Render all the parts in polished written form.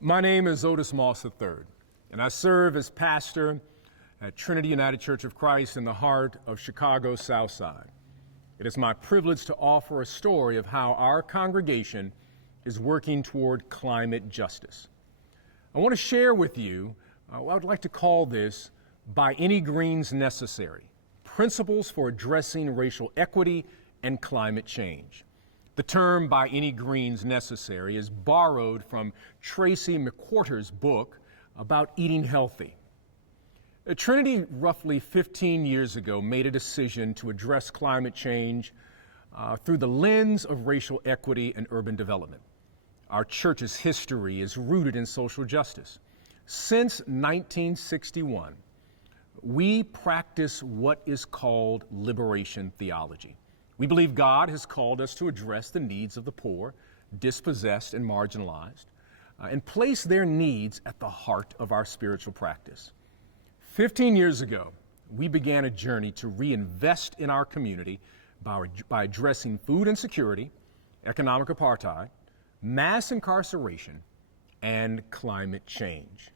My name is Otis III, and I serve as pastor at Trinity United Church of Christ in the heart of Chicago's South Side. It is my privilege to offer a story of how our congregation is working toward climate justice. I want to share with you what I would like to call this, by any means necessary, principles for addressing racial equity and climate change. The term by any means necessary is borrowed from Tracy McQuarter's book about eating healthy. Trinity, roughly 15 years ago, made a decision to address climate change through the lens of racial equity and urban development. Our church's history is rooted in social justice. Since 1961, we practice what is called liberation theology. We believe God has called us to address the needs of the poor, dispossessed, and marginalized, and place their needs at the heart of our spiritual practice. 15 years ago, we began a journey to reinvest in our community by addressing food insecurity, economic apartheid, mass incarceration, and climate change.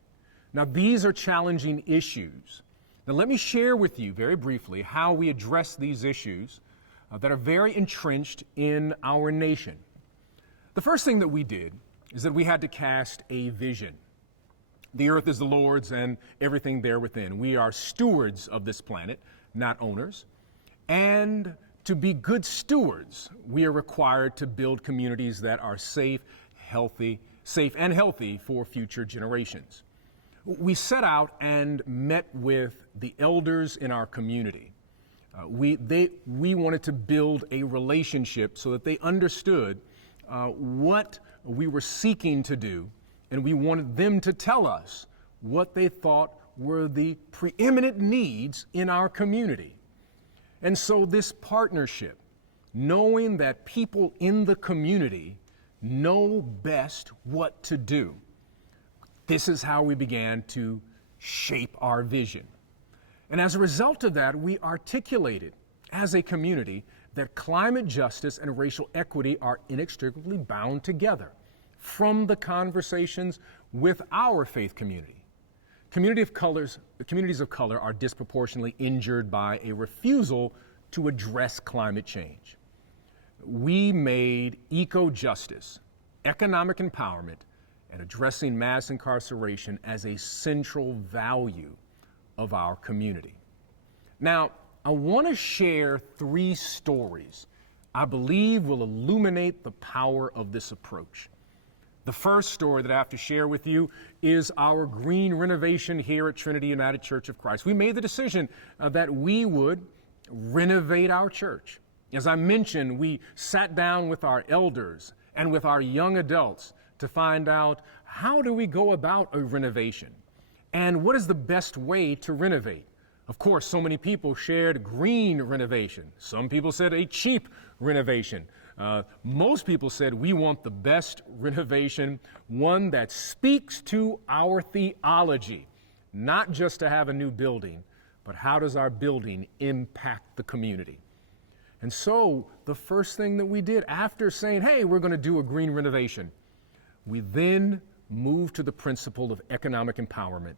Now, these are challenging issues. Now, let me share with you very briefly how we address these issues that are very entrenched in our nation. The first thing that we did is that we had to cast a vision. The earth is the Lord's and everything there within. We are stewards of this planet, not owners. And to be good stewards, we are required to build communities that are safe and healthy for future generations. We set out and met with the elders in our community. We wanted to build a relationship so that they understood what we were seeking to do, and we wanted them to tell us what they thought were the preeminent needs in our community. And so this partnership, knowing that people in the community know best what to do, this is how we began to shape our vision. And as a result of that, we articulated as a community that climate justice and racial equity are inextricably bound together from the conversations with our faith community. Communities of color are disproportionately injured by a refusal to address climate change. We made eco-justice, economic empowerment, and addressing mass incarceration as a central value of our community. Now, I want to share 3 stories I believe will illuminate the power of this approach. The first story that I have to share with you is our green renovation here at Trinity United Church of Christ. We made the decision that we would renovate our church. As I mentioned, we sat down with our elders and with our young adults to find out, how do we go about a renovation? And what is the best way to renovate? Of course, so many people shared green renovation. Some people said a cheap renovation. Most people said we want the best renovation, one that speaks to our theology, not just to have a new building, but how does our building impact the community? And so the first thing that we did after saying, hey, we're going to do a green renovation, we then moved to the principle of economic empowerment.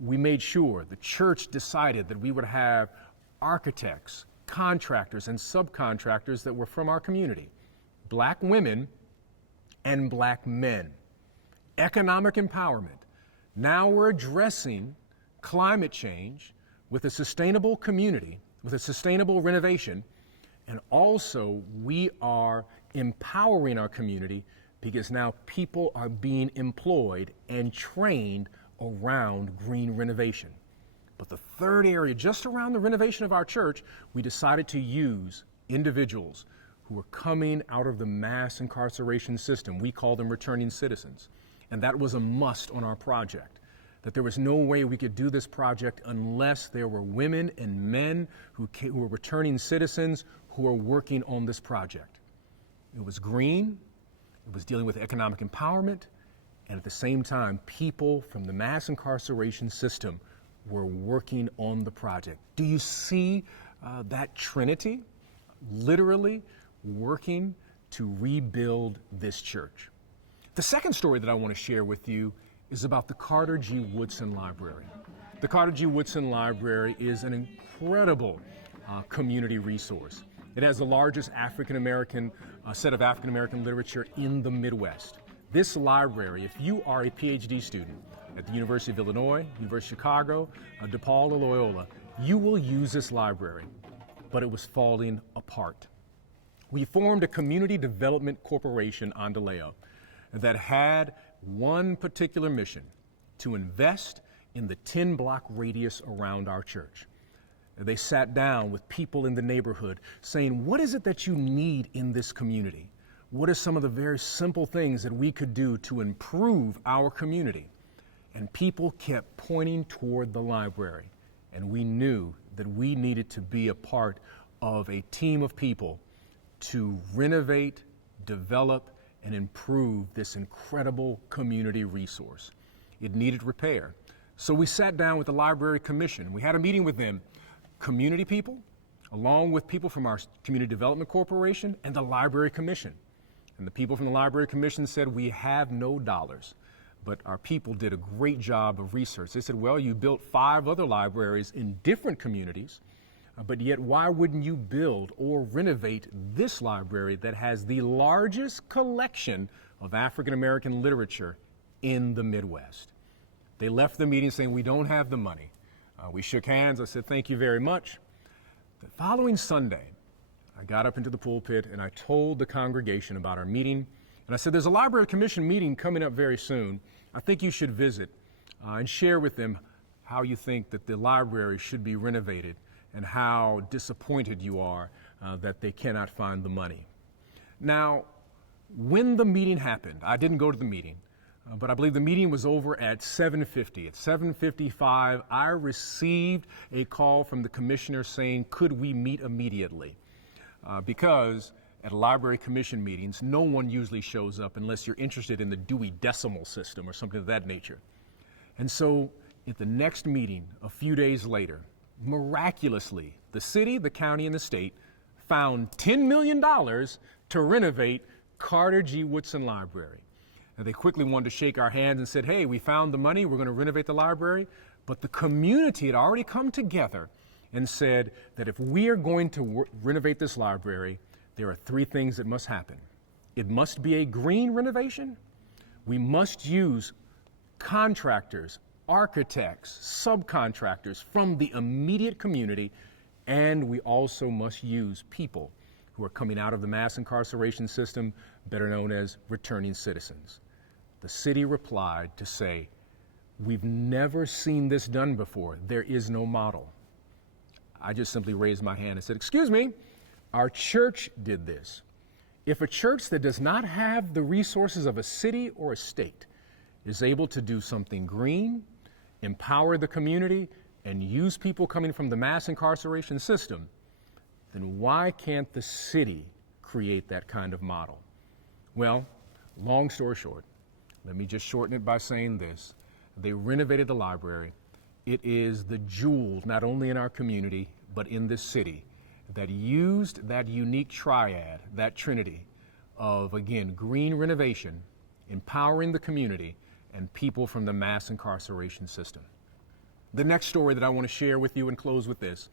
We made sure, the church decided that we would have architects, contractors, and subcontractors that were from our community, black women and black men. Economic empowerment. Now we're addressing climate change with a sustainable community, with a sustainable renovation, and also we are empowering our community because now people are being employed and trained around green renovation. But the third area, just around the renovation of our church, we decided to use individuals who were coming out of the mass incarceration system. We call them returning citizens. And that was a must on our project, that there was no way we could do this project unless there were women and men who were returning citizens who were working on this project. It was green, it was dealing with economic empowerment, and at the same time, people from the mass incarceration system were working on the project. Do you see that Trinity literally working to rebuild this church? The second story that I want to share with you is about the Carter G. Woodson Library. The Carter G. Woodson Library is an incredible community resource. It has the largest African-American set of African-American literature in the Midwest. This library, if you are a PhD student at the University of Illinois, University of Chicago, DePaul, or Loyola, you will use this library, but it was falling apart. We formed a community development corporation on DeLeo that had one particular mission: to invest in the 10-block radius around our church. They sat down with people in the neighborhood saying, what is it that you need in this community? What are some of the very simple things that we could do to improve our community? And people kept pointing toward the library. And we knew that we needed to be a part of a team of people to renovate, develop, and improve this incredible community resource. It needed repair. So we sat down with the Library Commission. We had a meeting with them, community people, along with people from our Community Development Corporation and the Library Commission. And the people from the Library Commission said, we have no dollars. But our people did a great job of research. They said, well, you built 5 other libraries in different communities, but yet why wouldn't you build or renovate this library that has the largest collection of African-American literature in the Midwest? They left the meeting saying, we don't have the money. We shook hands. I said, thank you very much. The following Sunday, I got up into the pulpit and I told the congregation about our meeting. And I said, there's a Library Commission meeting coming up very soon. I think you should visit and share with them how you think that the library should be renovated and how disappointed you are that they cannot find the money. Now, when the meeting happened, I didn't go to the meeting, but I believe the meeting was over at 7:50. At 7:55, I received a call from the commissioner saying, could we meet immediately? Because at Library Commission meetings, no one usually shows up unless you're interested in the Dewey Decimal System or something of that nature. And so at the next meeting, a few days later, miraculously, the city, the county, and the state found $10 million to renovate Carter G. Woodson Library. And they quickly wanted to shake our hands and said, hey, we found the money, we're going to renovate the library. But the community had already come together and said that if we are going to renovate this library, there are 3 things that must happen. It must be a green renovation. We must use contractors, architects, subcontractors from the immediate community, and we also must use people who are coming out of the mass incarceration system, better known as returning citizens. The city replied to say, we've never seen this done before. There is no model. I just simply raised my hand and said, excuse me, our church did this. If a church that does not have the resources of a city or a state is able to do something green, empower the community, and use people coming from the mass incarceration system, then why can't the city create that kind of model? Well, long story short, let me just shorten it by saying this. They renovated the library. It is the jewel, not only in our community, but in this city, that used that unique triad, that trinity of, again, green renovation, empowering the community, and people from the mass incarceration system. The next story that I want to share with you and close with this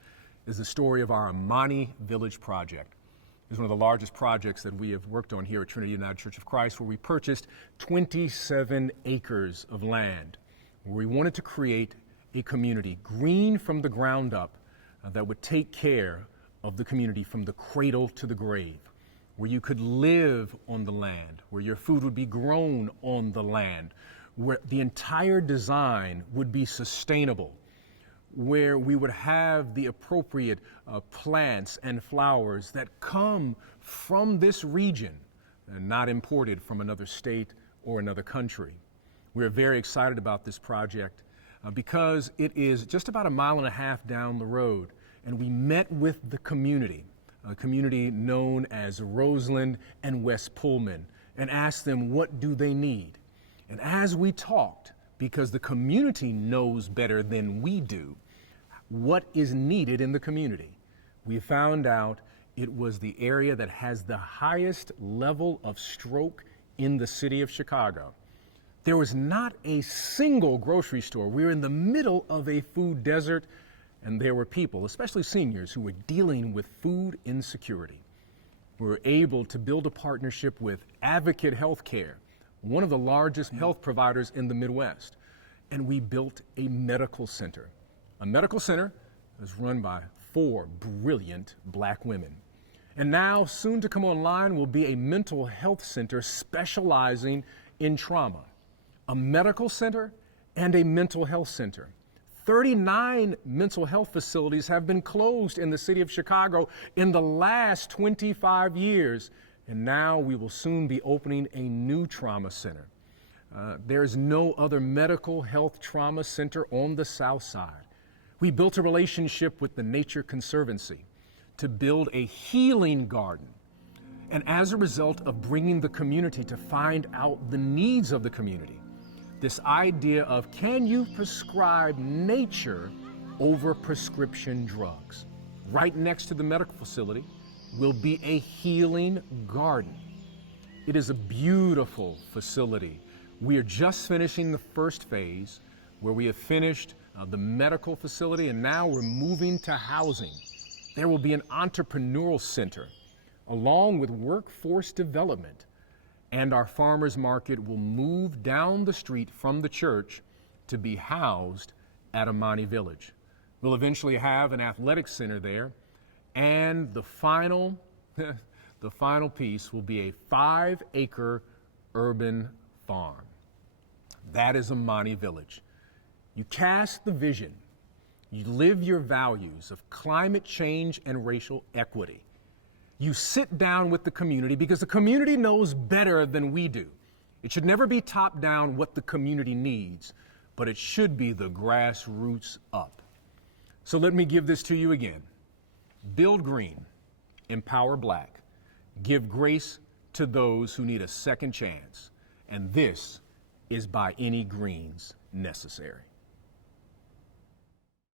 is the story of our Imani Village project. It's one of the largest projects that we have worked on here at Trinity United Church of Christ, where we purchased 27 acres of land, where we wanted to create a community green from the ground up that would take care of the community from the cradle to the grave, where you could live on the land, where your food would be grown on the land, where the entire design would be sustainable, where we would have the appropriate plants and flowers that come from this region and not imported from another state or another country. We're very excited about this project because it is just about 1.5 miles down the road, and we met with the community, a community known as Roseland and West Pullman, and asked them what do they need. And as we talked, because the community knows better than we do what is needed in the community, we found out it was the area that has the highest level of stroke in the city of Chicago. There was not a single grocery store. We were in the middle of a food desert, and there were people, especially seniors, who were dealing with food insecurity. We were able to build a partnership with Advocate Healthcare, one of the largest health providers in the Midwest, and we built a medical center. A medical center is run by 4 brilliant black women. And now, soon to come online, will be a mental health center specializing in trauma. A medical center and a mental health center. 39 mental health facilities have been closed in the city of Chicago in the last 25 years, and now we will soon be opening a new trauma center. There is no other medical health trauma center on the South Side. We built a relationship with the Nature Conservancy to build a healing garden. And as a result of bringing the community to find out the needs of the community, this idea of, can you prescribe nature over prescription drugs? Right next to the medical facility will be a healing garden. It is a beautiful facility. We are just finishing the first phase, where we have finished the medical facility, and now we're moving to housing. There will be an entrepreneurial center along with workforce development, and our farmers market will move down the street from the church to be housed at Imani Village. We'll eventually have an athletic center there, and the final piece will be a 5-acre urban farm. That is Imani Village. You cast the vision. You live your values of climate change and racial equity. You sit down with the community because the community knows better than we do. It should never be top down what the community needs, but it should be the grassroots up. So let me give this to you again. Build green, empower black, give grace to those who need a second chance, and this is by any greens necessary.